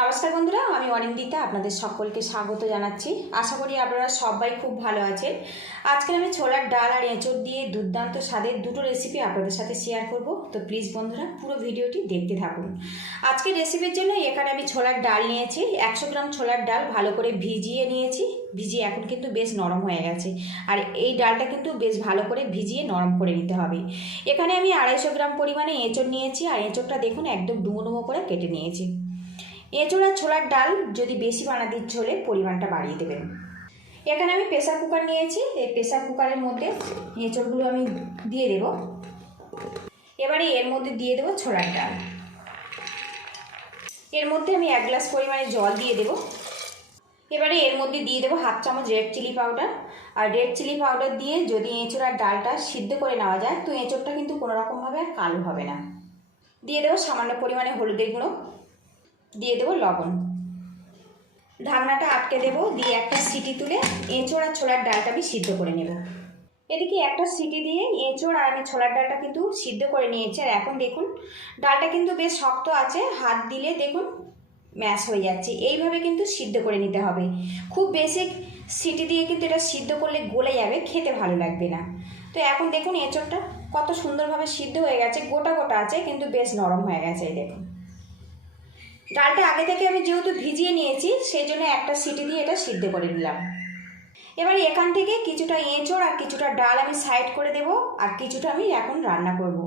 নমস্কার বন্ধুরা, আমি অনিন্দিতা আপনাদের সকলকে স্বাগত জানাচ্ছি। আশা করি আপনারা সবাই খুব ভালো আছেন। আজকে আমি ছোলার ডাল আর এঁচড় দিয়ে দুর্দান্ত স্বাদের দুটো রেসিপি আপনাদের সাথে শেয়ার করব। তো প্লিজ বন্ধুরা পুরো ভিডিওটি দেখতে থাকুন। আজকের রেসিপির জন্য এখানে আমি ছোলার ডাল নিয়েছি। 100 গ্রাম ছোলার ডাল ভালো করে ভিজিয়ে নিয়েছি। ভিজিয়ে এখন কিন্তু বেশ নরম হয়ে গেছে। আর এই ডালটা কিন্তু বেশ ভালো করে ভিজিয়ে নরম করে নিতে হবে। এখানে আমি 250 গ্রাম পরিমাণে এঁচড় নিয়েছি। আর এঁচড়টা দেখুন একদম ডুমো ডুমো করে কেটে নিয়েছি। এঁচড় আর ছোলার ডাল যদি বেশি বানাতে ইচ্ছে হলে পরিমাণটা বাড়িয়ে দেবেন। এখানে আমি প্রেসার কুকার নিয়েছি। এই প্রেসার কুকারের মধ্যে এঁচড়গুলো আমি দিয়ে দেব। এবারে এর মধ্যে দিয়ে দেব ছোলার ডাল। এর মধ্যে আমি 1 গ্লাস পরিমাণে জল দিয়ে দেব। এবারে এর মধ্যে দিয়ে দেবো 1/2 চামচ রেড চিলি পাউডার। আর রেড চিলি পাউডার দিয়ে যদি এঁচড় আর ডালটা সিদ্ধ করে নেওয়া যায় তো এঁচড়টা কিন্তু কোনোরকমভাবে আর কালো হবে না। দিয়ে দেবো সামান্য পরিমাণে হলুদের গুঁড়ো, দিয়ে দেবো লবণ। ঢাকনাটা আটকে দেবো, দিয়ে একটা সিটি তুলে এঁচড় আর ছোলার ডালটা আমি সিদ্ধ করে নেব। এদিকে একটা সিটি দিয়ে এঁচড় আর আমি ছোলার ডালটা কিন্তু সিদ্ধ করে নিয়েছি। আর এখন দেখুন ডালটা কিন্তু বেশ শক্ত আছে, হাত দিলে দেখুন ম্যাশ হয়ে যাচ্ছে। এইভাবে কিন্তু সিদ্ধ করে নিতে হবে। খুব বেশি সিটি দিয়ে কিন্তু এটা সিদ্ধ করলে গলে যাবে, খেতে ভালো লাগবে না। তো এখন দেখুন এঁচড়টা কত সুন্দরভাবে সিদ্ধ হয়ে গেছে, গোটা গোটা আছে কিন্তু বেশ নরম হয়ে গেছে। এই দেখুন ডালটা আগে থেকে আমি যেহেতু ভিজিয়ে নিয়েছি সেই জন্য একটা সিটি দিয়ে এটা সিদ্ধ করে নিলাম। এবার এখান থেকে কিছুটা এঁচড় আর কিছুটা ডাল আমি সাইড করে দেব, আর কিছুটা আমি এখন রান্না করব।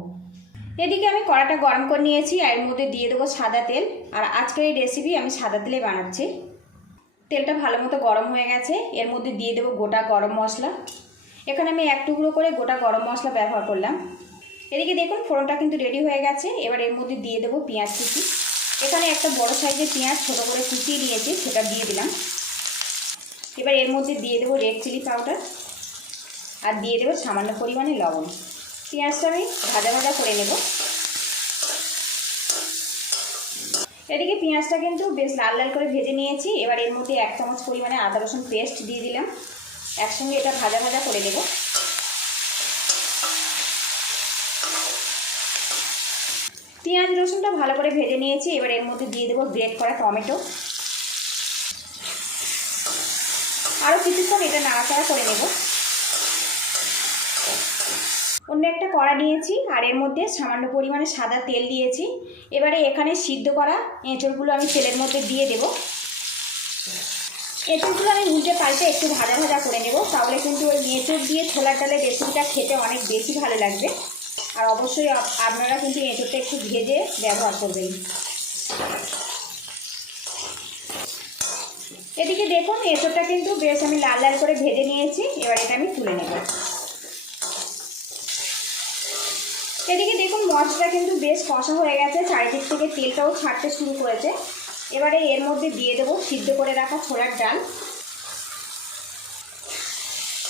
এদিকে আমি কড়াটা গরম করে নিয়েছি, আর এর মধ্যে দিয়ে দেবো সাদা তেল। আর আজকের এই রেসিপি আমি সাদা তেলে বানাচ্ছি। তেলটা ভালো মতো গরম হয়ে গেছে। এর মধ্যে দিয়ে দেবো গোটা গরম মশলা। এখানে আমি 1 টুকরো করে গোটা গরম মশলা ব্যবহার করলাম। এদিকে দেখুন ফোড়নটা কিন্তু রেডি হয়ে গেছে। এবার এর মধ্যে দিয়ে দেবো পেঁয়াজ কুচি। এখানে একটা বড় সাইজের পেঁয়াজ ছোটো করে কুচিয়ে নিয়েছি, সেটা দিয়ে দিলাম। এবার এর মধ্যে দিয়ে দেবো রেড চিলি পাউডার, আর দিয়ে দেবো সামান্য পরিমাণে লবণ। পেঁয়াজটা আমি ভাজা ভাজা করে নেব। এদিকে পেঁয়াজটা কিন্তু বেশ লাল লাল করে ভেজে নিয়েছি। এবার এর মধ্যে 1 চামচ পরিমাণে আদা রসুন পেস্ট দিয়ে দিলাম। একসঙ্গে এটা ভাজা ভাজা করে নেব। পেঁয়াজ রসুনটা ভালো করে ভেজে নিয়েছি। এবার এর মধ্যে দিয়ে দেবো গ্রেট করা টমেটো। আরও কিছুক্ষণ এটা নাড়াচাড়া করে নেব। অন্য একটা কড়া নিয়েছি, আর এর মধ্যে সামান্য পরিমাণে সাদা তেল দিয়েছি। এবারে এখানে সিদ্ধ করা এঁচড়গুলো আমি তেলের মধ্যে দিয়ে দেব। এঁচড়গুলো আমি উল্টে পাল্টে একটু ভাজা ভাজা করে নেব, তাহলে কিন্তু ওই এঁচড় দিয়ে ছোলার ডালের রেসিপিটা খেতে অনেক বেশি ভালো লাগবে। আর অবশ্যই আপনারা কিন্তু এঁচড়টা একটু ভেজে ব্যবহার করবেন। এদিকে দেখুন এঁচড়টা কিন্তু বেশ আমি লাল লাল করে ভেজে নিয়েছি। এবার এটা আমি তুলে নেব। এদিকে দেখুন মশলা কিন্তু বেশ কষা হয়ে গেছে, চারিদিক থেকে তেলটাও ছাড়তে শুরু করেছে। এবারে এর মধ্যে দিয়ে দেবো সিদ্ধ করে রাখা ছোলার ডাল।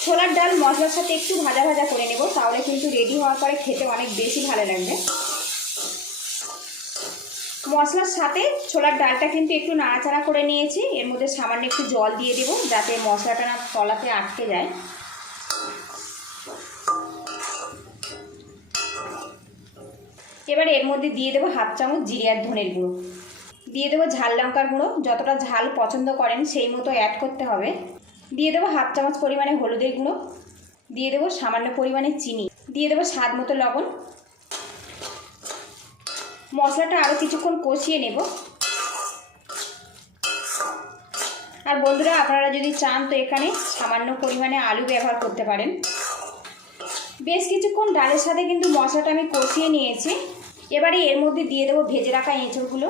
ছোলার ডাল মশলার সাথে একটু ভাজা ভাজা করে নেব, তাহলে কিন্তু রেডি হওয়ার পরে খেতে অনেক বেশি ভালো লাগবে। মশলার সাথে ছোলার ডালটা কিন্তু একটু নাড়াচাড়া করে নিয়েছি। এর মধ্যে সামান্য একটু জল দিয়ে দেবো, যাতে মশলাটা না তলাতে আটকে যায়। এবার এর মধ্যে দিয়ে দেবো 1/2 চামচ জিরে আর ধনের গুঁড়ো। দিয়ে দেবো ঝাল লঙ্কার গুঁড়ো, যতটা ঝাল পছন্দ করেন সেই মতো অ্যাড করতে হবে। দিয়ে দেবো 1/2 চামচ পরিমাণে হলুদের গুঁড়ো। দিয়ে দেবো সামান্য পরিমাণে চিনি। দিয়ে দেবো স্বাদ মতো লবণ। মশলাটা আরও কিছুক্ষণ কষিয়ে নেব। আর বন্ধুরা আপনারা যদি চান তো এখানে সামান্য পরিমাণে আলু ব্যবহার করতে পারেন। বেশ কিছুক্ষণ ডালের সাথে কিন্তু মশলাটা আমি কষিয়ে নিয়েছি। এবারে এর মধ্যে দিয়ে দেবো ভেজে রাখা এঁচড়গুলো।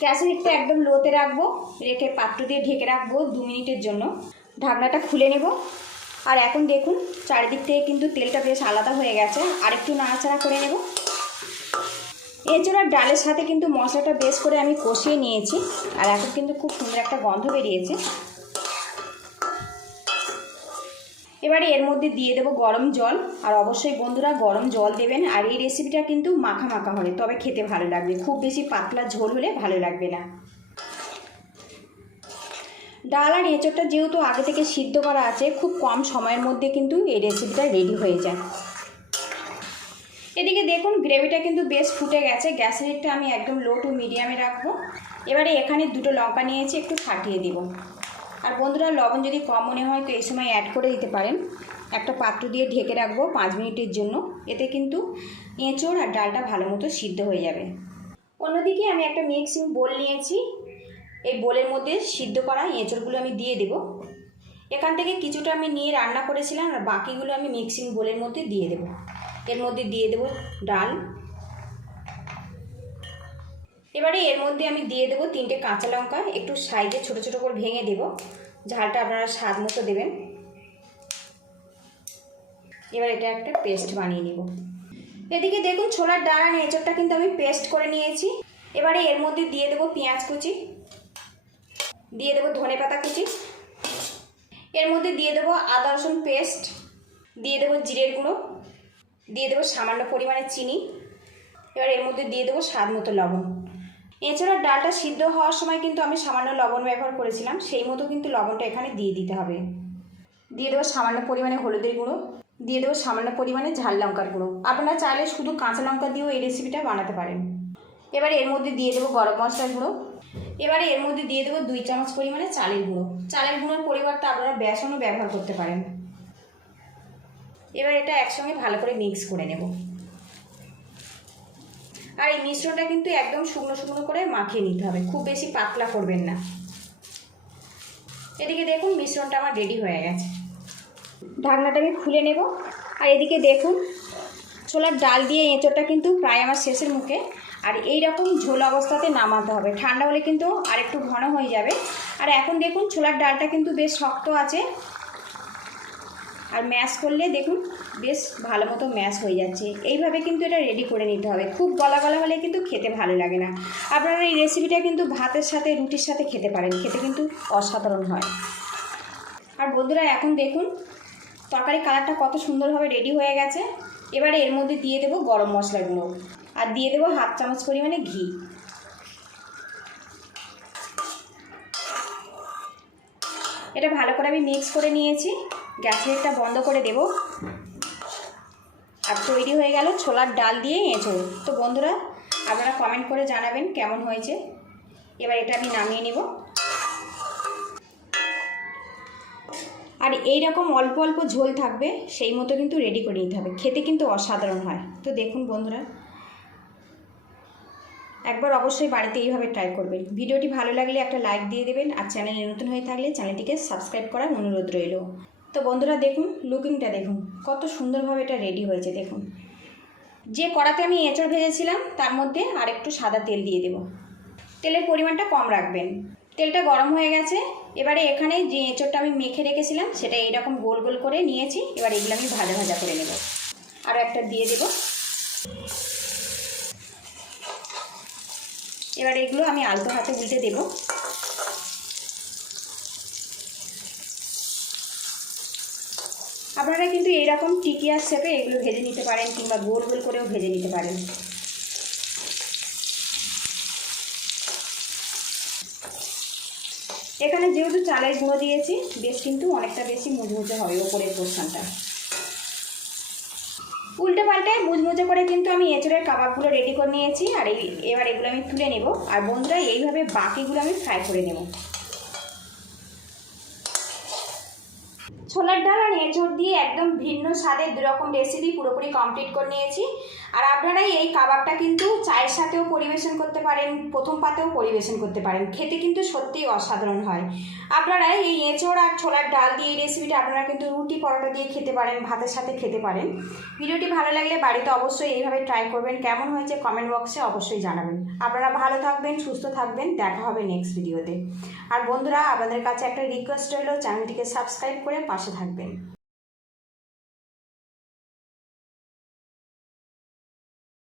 গ্যাসের হিটটা একদম লোতে রাখবো, রেখে পাত্র দিয়ে ঢেকে রাখবো 2 মিনিটের জন্য। ঢাকনাটা খুলে নেব। আর এখন দেখুন চারিদিক থেকে কিন্তু তেলটা বেশ আলাদা হয়ে গেছে। আর একটু নাড়াচাড়া করে নেব। এঁচড় আর ডালের সাথে কিন্তু মশলাটা বেশ করে আমি কষিয়ে নিয়েছি। আর এখন কিন্তু খুব সুন্দর একটা গন্ধ বেরিয়েছে। এবারে এর মধ্যে দিয়ে দেবো গরম জল। আর অবশ্যই বন্ধুরা গরম জল দেবেন। আর এই রেসিপিটা কিন্তু মাখা মাখা হবে, তবে খেতে ভালো লাগবে। খুব বেশি পাতলা ঝোল হলে ভালো লাগবে না। ডাল আর এঁচোড়টা যেহেতু আগে থেকে সিদ্ধ করা আছে, খুব কম সময়ের মধ্যে কিন্তু এই রেসিপিটা রেডি হয়ে যায়। এদিকে দেখুন গ্রেভিটা কিন্তু বেশ ফুটে গেছে। গ্যাসের হিটটা আমি একদম লো টু মিডিয়ামে রাখবো। এবারে এখানে 2টো লঙ্কা নিয়েছি, একটু ফাটিয়ে দিব। আর বন্ধুরা, লবণ যদি কম মনে হয় তো এই সময় অ্যাড করে দিতে পারেন। একটা পাত্র দিয়ে ঢেকে রাখবো 5 মিনিটের জন্য। এতে কিন্তু এঁচোড় আর ডালটা ভালো মতো সিদ্ধ হয়ে যাবে। অন্যদিকে আমি একটা মিক্সিং বোল নিয়েছি। এই বোলের মধ্যে সিদ্ধ করা এঁচোড়গুলো আমি দিয়ে দেব। এখান থেকে কিছুটা আমি নিয়ে রান্না করেছিলাম, আর বাকিগুলো আমি মিক্সিং বোলের মধ্যে দিয়ে দেব। এর মধ্যে দিয়ে দেব ডাল। এবারে এর মধ্যে আমি দিয়ে দেবো 3টে কাঁচা লঙ্কা, একটু সাইজে ছোটো ছোটো করে ভেঙে দেব। ঝালটা আপনারা স্বাদ মতো দেবেন। এবার এটা একটা পেস্ট বানিয়ে নেব। এদিকে দেখুন ছোলার ডাল আর এঁচোড়টা কিন্তু আমি পেস্ট করে নিয়েছি। এবারে এর মধ্যে দিয়ে দেবো পেঁয়াজ কুচি, দিয়ে দেবো ধনেপাতা কুচি, এর মধ্যে দিয়ে দেবো আদা রসুন পেস্ট, দিয়ে দেবো জিরের গুঁড়ো, দিয়ে দেবো সামান্য পরিমাণে চিনি। এবার এর মধ্যে দিয়ে দেবো স্বাদ মতো লবণ। এঁচোড় আর ডালটা সিদ্ধ হওয়ার সময় কিন্তু আমি সামান্য লবণ ব্যবহার করেছিলাম, সেই মতো কিন্তু লবণটা এখানে দিয়ে দিতে হবে। দিয়ে দেবো সামান্য পরিমাণে হলুদের গুঁড়ো, দিয়ে দেবো সামান্য পরিমাণে ঝাল লঙ্কার গুঁড়ো। আপনারা চাইলে শুধু কাঁচা লঙ্কা দিয়েও এই রেসিপিটা বানাতে পারেন। এবারে এর মধ্যে দিয়ে দেবো গরম মশলার গুঁড়ো। এবারে এর মধ্যে দিয়ে দেবো 2 চামচ পরিমাণে চালের গুঁড়ো। চালের গুঁড়োর পরিবর্তে আপনারা বেসনও ব্যবহার করতে পারেন। এবার এটা একসঙ্গে ভালো করে মিক্স করে নেব। আর এই মিশ্রণটা কিন্তু একদম শুকনো শুকনো করে মাখিয়ে নিতে হবে, খুব বেশি পাতলা করবেন না। এদিকে দেখুন মিশ্রণটা আমার রেডি হয়ে গেছে। ঢাকনাটা আমি খুলে নেব। আর এদিকে দেখুন ছোলার ডাল দিয়ে এঁচোড়টা কিন্তু প্রায় আমার শেষের মুখে। আর এই রকম ঝোল অবস্থাতে নামাতে হবে, ঠান্ডা হলে কিন্তু আর একটু ঘন হয়ে যাবে। আর এখন দেখুন ছোলার ডালটা কিন্তু বেশ শক্ত আছে, আর ম্যাশ করলে দেখুন বেশ ভালো মতো ম্যাশ হয়ে যাচ্ছে। এইভাবে কিন্তু এটা রেডি করে নিতে হবে। খুব গলা গলা হলে কিন্তু খেতে ভালো লাগে না। আপনারা এই রেসিপিটা কিন্তু ভাতের সাথে রুটির সাথে খেতে পারেন, খেতে কিন্তু অসাধারণ হয়। আর বন্ধুরা এখন দেখুন তরকারি কালারটা কত সুন্দরভাবে রেডি হয়ে গেছে। এবারে এর মধ্যে দিয়ে দেবো গরম মশলার গুঁড়ো, আর দিয়ে দেবো 1/2 চামচ পরিমাণে ঘি। এটা ভালো করে আমি মিক্স করে নিয়েছি। গ্যাসের হিটটা বন্ধ করে দেব। আর তৈরি হয়ে গেল ছোলার ডাল দিয়ে এঁচোড়। তো বন্ধুরা আপনারা কমেন্ট করে জানাবেন কেমন হয়েছে। এবার এটা আমি নামিয়ে নেব। আর এই রকম অল্প অল্প ঝোল থাকবে, সেই মতো কিন্তু রেডি করে নিতে হবে। খেতে কিন্তু অসাধারণ হয়। তো দেখুন বন্ধুরা, একবার অবশ্যই বাড়িতে এইভাবে ট্রাই করবেন। ভিডিওটি ভালো লাগলে একটা লাইক দিয়ে দেবেন, আর চ্যানেলে নতুন হয়ে থাকলে চ্যানেলটিকে সাবস্ক্রাইব করার অনুরোধ রইল। তো বন্ধুরা দেখুন লুকিংটা দেখুন কত সুন্দরভাবে এটা রেডি হয়েছে। দেখুন যে কড়াতে আমি এঁচোড় ভেজেছিলাম তার মধ্যে আর একটু সাদা তেল দিয়ে দেব। তেলের পরিমাণটা কম রাখবেন। তেলটা গরম হয়ে গেছে। এবারে এখানে যে এঁচোড়টা আমি মেখে রেখেছিলাম সেটা এইরকম গোল গোল করে নিয়েছি। এবার এগুলো আমি ভাজা ভাজা করে নেব। আরও একটা দিয়ে দেব। এবার এগুলো আমি আলতো হাতে উল্টে দেব। আপনারা কিন্তু এইরকম টিকিয়ার শেপে এগুলো ভেজে নিতে পারেন, কিংবা গোল গোল করেও ভেজে নিতে পারেন। এখানে যেহেতু চালের গুঁড়ো দিয়েছি, বেশ কিন্তু অনেকটা বেশি মুচমুচে হবে ওপরের পোর্শনটা। উল্টে পাল্টে মুচমুচে করে কিন্তু আমি এঁচোড়ের কাবাবগুলো রেডি করে নিয়েছি। আর এবার এগুলো আমি তুলে নেব। আর বন্ধুরা এইভাবে বাকিগুলো আমি ফ্রাই করে নেব। ছোলার ডাল আর এঁচোড় দিয়ে একদম ভিন্ন স্বাদের দুরকম রেসিপি পুরোপুরি কমপ্লিট করে নিয়েছি। আর আপনারা এই কাবাবটা কিন্তু চায়ের সাথেও পরিবেশন করতে পারেন, প্রথম পাতেও পরিবেশন করতে পারেন। খেতে কিন্তু সত্যিই অসাধারণ হয়। আপনারা এই এঁচোড় আর ছোলার ডাল দিয়ে এই রেসিপিটা আপনারা কিন্তু রুটি পরোটা দিয়ে খেতে পারেন, ভাতের সাথে খেতে পারেন। ভিডিওটি ভালো লাগলে বাড়িতে অবশ্যই এইভাবে ট্রাই করবেন। কেমন হয়েছে কমেন্ট বক্সে অবশ্যই জানাবেন। আপনারা ভালো থাকবেন, সুস্থ থাকবেন। দেখা হবে নেক্সট ভিডিওতে। আর বন্ধুরা আপনাদের কাছে একটা রিকোয়েস্ট রইল, চ্যানেলটিকে সাবস্ক্রাইব করে পাশে থাকবেন।